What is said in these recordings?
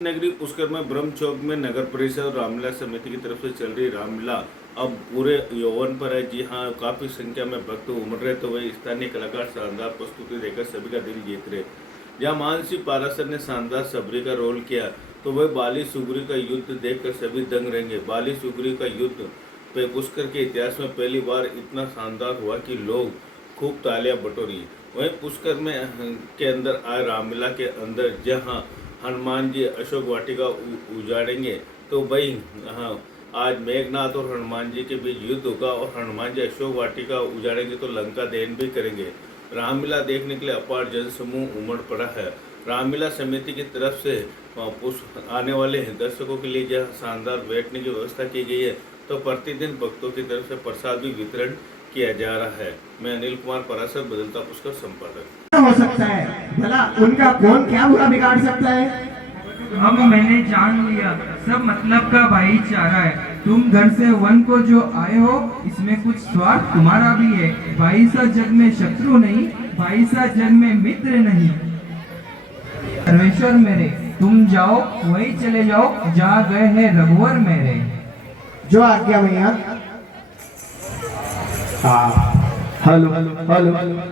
नगरी पुष्कर में ब्रह्म चौक में नगर परिषद और रामलीला समिति की तरफ से चल रही रामलीला अब पूरे यौवन पर है। जी हाँ, काफ़ी संख्या में भक्त उमड़ रहे तो वही स्थानीय कलाकार शानदार प्रस्तुति देकर सभी का दिल जीत रहे। जहाँ मानसी पारासर ने शानदार सबरी का रोल किया तो वह बाली सुगरी का युद्ध देखकर सभी दंग रहेंगे। बाली सुगरी का युद्ध पे पुष्कर के इतिहास में पहली बार इतना शानदार हुआ कि लोग खूब तालियां बटोरी। वहीं पुष्कर में के अंदर आए रामलीला के अंदर जहाँ हनुमान जी अशोक वाटिका उजाड़ेंगे तो भाई हाँ, आज मेघनाथ और हनुमान जी के बीच युद्ध होगा और हनुमान जी अशोक वाटिका उजाड़ेंगे तो लंका दहन भी करेंगे। रामलीला देखने के लिए अपार जनसमूह उमड़ पड़ा है। रामलीला समिति की तरफ से आने वाले दर्शकों के लिए जहाँ शानदार बैठने की व्यवस्था की गई है तो प्रतिदिन भक्तों की तरफ से प्रसाद भी वितरण किया जा रहा है। मैं अनिल कुमार परासर, बदलता पुष्कर संपादक। हो सकता है भला उनका कौन क्या बुरा बिगाड़ सकता है। अब मैंने जान लिया सब मतलब का भाईचारा है। तुम घर से वन को जो आए हो इसमें कुछ स्वार्थ तुम्हारा भी है। भाई सा जग में शत्रु नहीं, भाई सा जग में मित्र नहीं। परमेश्वर मेरे, तुम जाओ वही चले जाओ जहाँ गए हैं रघुवर मेरे। जो आज्ञा भैया। हाँ, हेलो हेलो हेलो।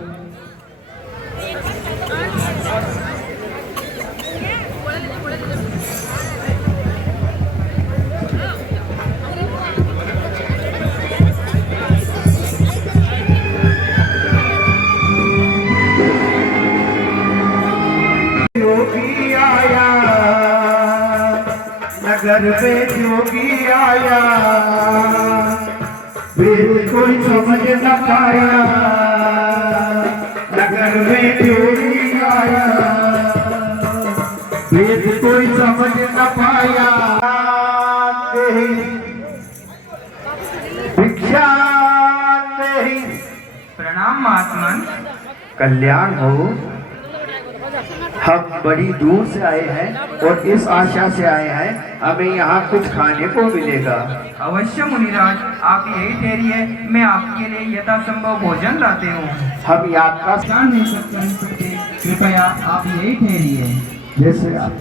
योगी आया नगर में, योगी आया वेद कोई समझ न पाया। नगर में योगी आया वेद कोई समझ न पाया। भिक्षा नहीं। प्रणाम महात्मन। कल्याण हो। हम बड़ी दूर से आए हैं और इस आशा से आए हैं हमें यहाँ कुछ खाने को मिलेगा। अवश्य मुनिराज, आप यही ठहरिए, मैं आपके लिए यथासंभव भोजन लाते हूँ। हम यात्रा जान नहीं सकते, कृपया आप यही ठहरिए। जैसे आप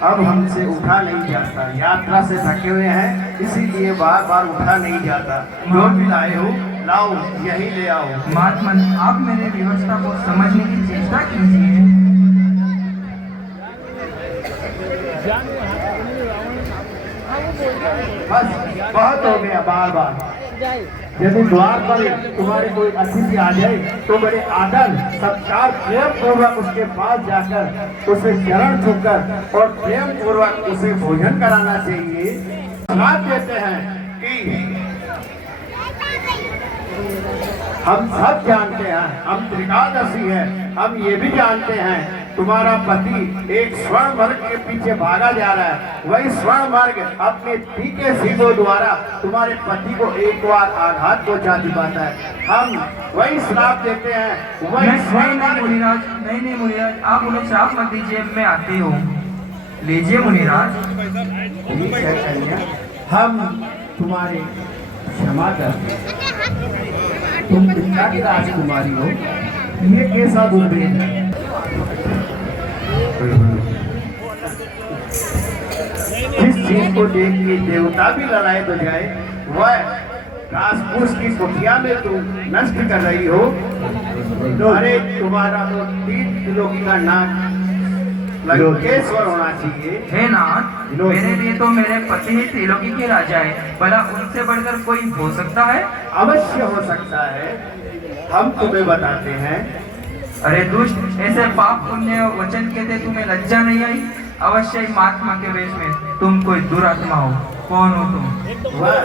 अब हमसे उठा नहीं जाता। यात्रा से थके हुए हैं इसीलिए बार बार उठा नहीं जाता। जो भी लाए हो लाओ, यही ले आओ। महात्मन, आप मेरे व्यवस्था को समझने की चेष्टा कीजिए। बस बहुत हो गया बार बार। यदि द्वार पर तुम्हारे कोई अतिथि आ जाए तो बड़े आदर सत्कार प्रेम पूर्वक उसके पास जाकर उसे चरण छूकर और प्रेम पूर्वक उसे भोजन कराना चाहिए। सलाह देते हैं कि हम सब जानते हैं, हम त्रिकादशी हैं, हम ये भी जानते हैं तुम्हारा पति एक स्वर्ण वर्ग के पीछे भागा जा रहा है। वही स्वर्ण वर्ग अपने तीखे सीधों द्वारा तुम्हारे पति को एक बार आघात पहुंचा दिखाता है। हम वही श्राप देते हैं, वही स्वर्ण मुनिराज, नहीं मुनिराज, आप उन्हें श्राप मत दीजिए, मैं आती हूँ। लीजिए मुनिराज। ठीक है कन्या, हम तुम्हारे क्षमा करते हैं। तुम पिता की राजकुमारी हो, ये कैसा दुर्भेद है। जिस चीज को देख के देवता भी लड़ाए तो जाए, वह घास-फूस की कुटिया में तुम नष्ट कर रही हो। अरे तुम्हारा तो 3 किलो का नाक लंकेश्वर होना चाहिए। हे नाथ, मेरे लिए तो मेरे पति ही त्रिलोकी के राजा है, भला उनसे बढ़कर कोई हो सकता है? अवश्य हो सकता है, हम तुम्हें बताते हैं। अरे दुष्ट, ऐसे पाप पुण्य वचन कहते तुम्हें लज्जा नहीं आई? अवश्य ही महात्मा के वेश में तुम कोई दुरात्मा हो। कौन हो तुम? वह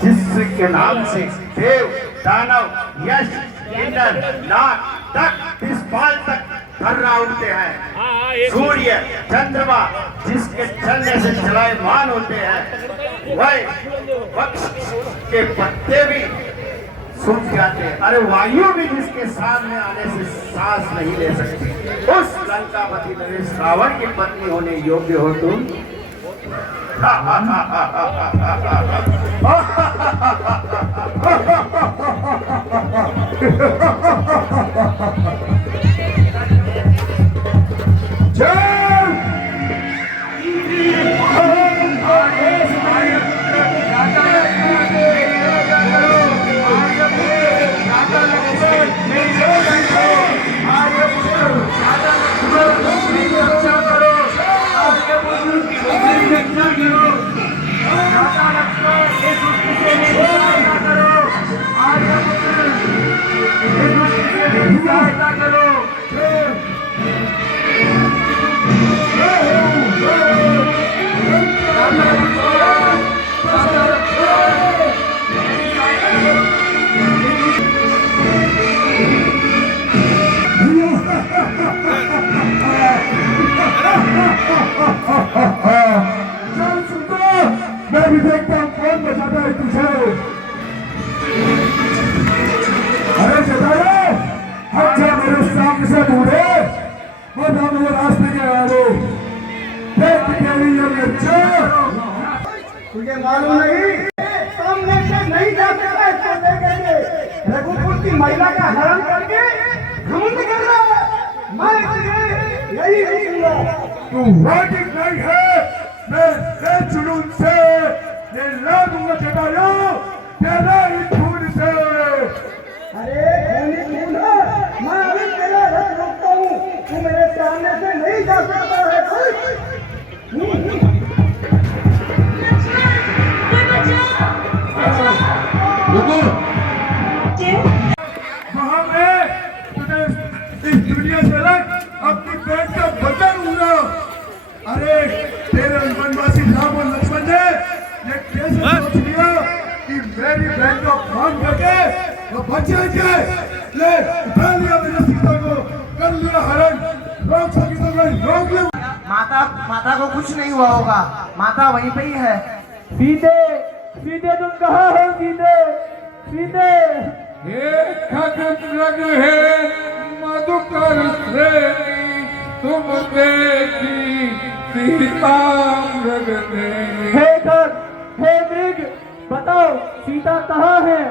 जिसके नाम से देव, दानव, यश, इंद्र, नाग तक इस बाल तक थर्रा उठते हैं। सूर्य, चंद्रमा जिसके चलने से चलायमान होते हैं, वह वृक्ष के पत्ते भी सूख जाते हैं। अरे वायु भी जिसके सामने आने से सांस नहीं ले सकती, उस लंकापति नरेश रावण की पत्नी होने योग्य हो तुम। मैं भी देखता हूँ कौन बचाता है तुझे। अरे चटारे, अच्छा मेरे सामने से दूरे, बता मेरे रास्ते के आगे। देख तेरी ये बच्चे, तुझे मालूम नहीं सामने से नहीं जाते तो देखेंगे रघुपुर की महिला का हरण करके घमंड कर रहा है। मैं तुझे यही कहूंगा, तू वाटिक नहीं है। मैं जुनून से ये ला दूंगा चटाया तेरा ही खून से। अरे खून है, मैं अभी तेरा रथ रोकता हूँ, तू मेरे सामने से नहीं जा सकता है। वहाँ मैं तुझे इस दुनिया से अलग अपनी पेट का बदल दूंगा। अरे तेरे वनवासी राम और लक्ष्मण ने ये कैसे सोच लिया कि मेरी बहन को फान करके वो बचेंगे। ले उठा लिया मेरे सीता को, कर लिया हरण, रोक सकी तो मैं रोक लूं। माता को कुछ नहीं हुआ होगा, माता वहीं पे ही है। सीते, सीते तुम कहाँ हो सीते, सीते। हे खगन रग है मधुकर श्रेणी, तुम देखी सीता मृग ने। हे खग, हे मृग, बताओ सीता कहाँ है?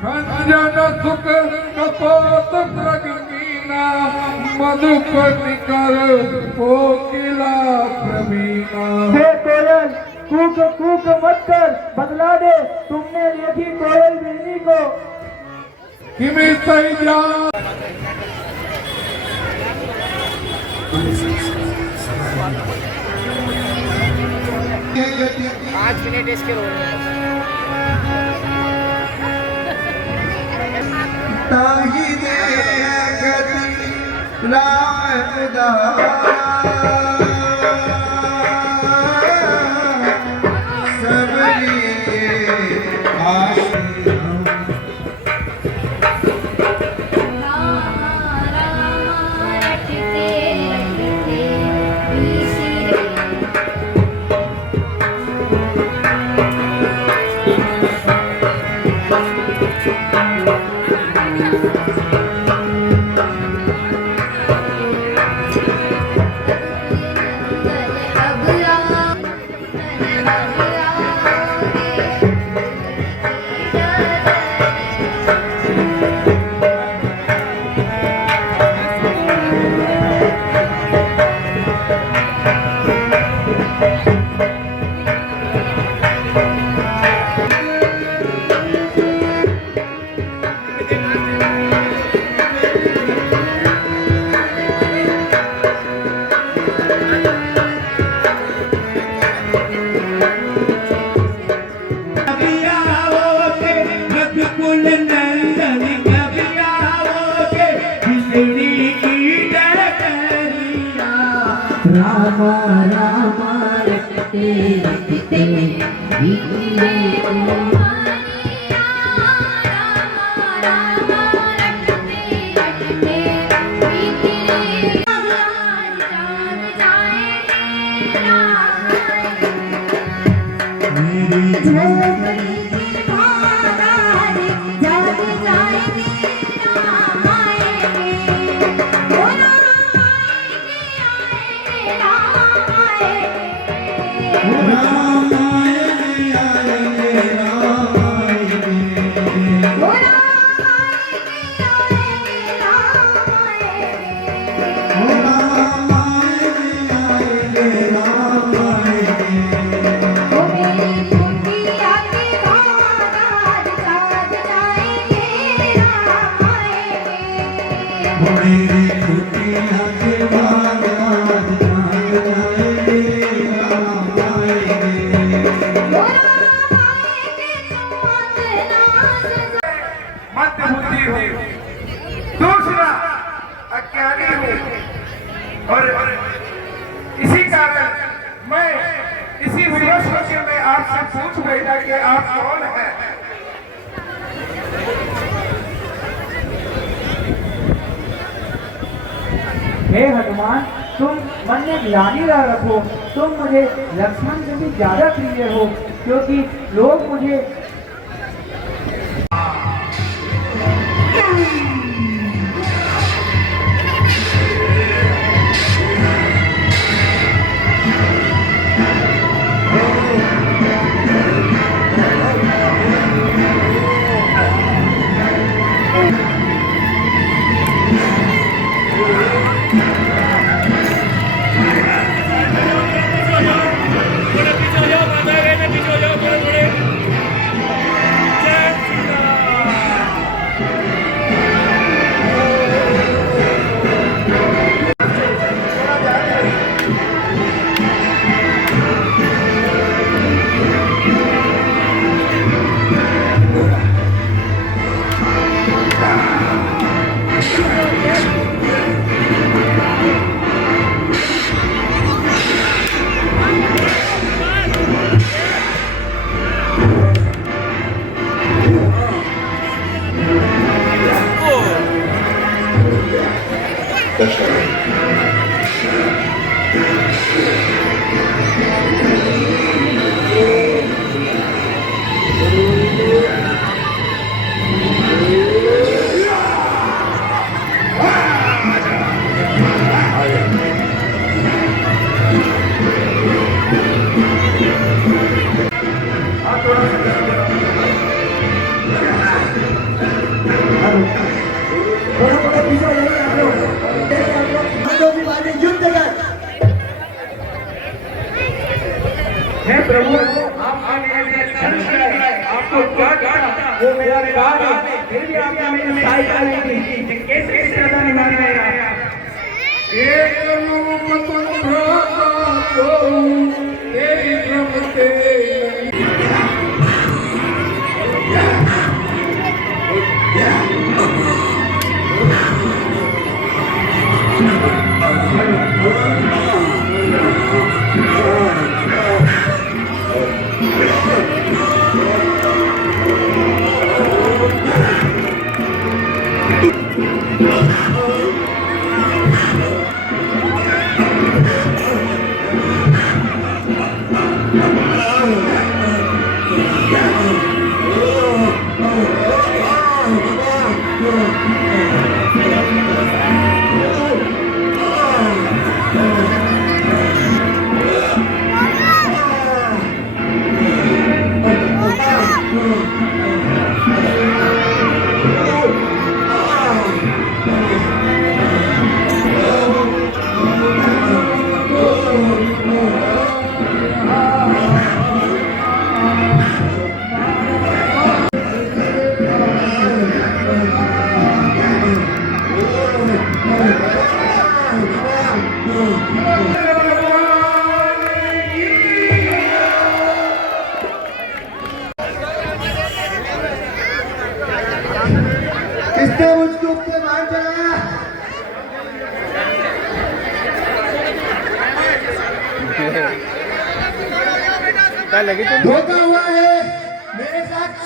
खंजन सुख कपोत मृग मीना, मधुपति कर कोकिला प्रवीणा। हे कोयल, कूक कूक मत कर, बदला दे तुमने देखी कोयल बेनी को। किमी सही जा 5 मिनट इसके रोल ताही दे गति रामा रामा रटते रटते मध्य बुद्धि हूँ, दूसरा अज्ञानी हूँ, और इसी कारण मैं इसी विवश होकर मैं आपसे पूछ बैठा कि आप कौन हैं? हे हनुमान, तुम मन में ग्लानि न रखो। तुम मुझे लक्ष्मण से भी ज्यादा प्रिय हो, क्योंकि लोग मुझे हे प्रभु, आपको क्या कहना? वो मेरा काज है, फिर भी आपने मेरी सहायता नहीं की। कैसे कैसे अदा निभा रहे हैं आप? एक रूप तुम को तेरी प्रभुते किसने मुझके ऊपर मार चलाया? धोखा हुआ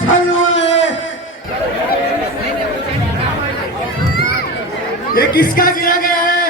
सर्वाए। ये किसका किया गया है?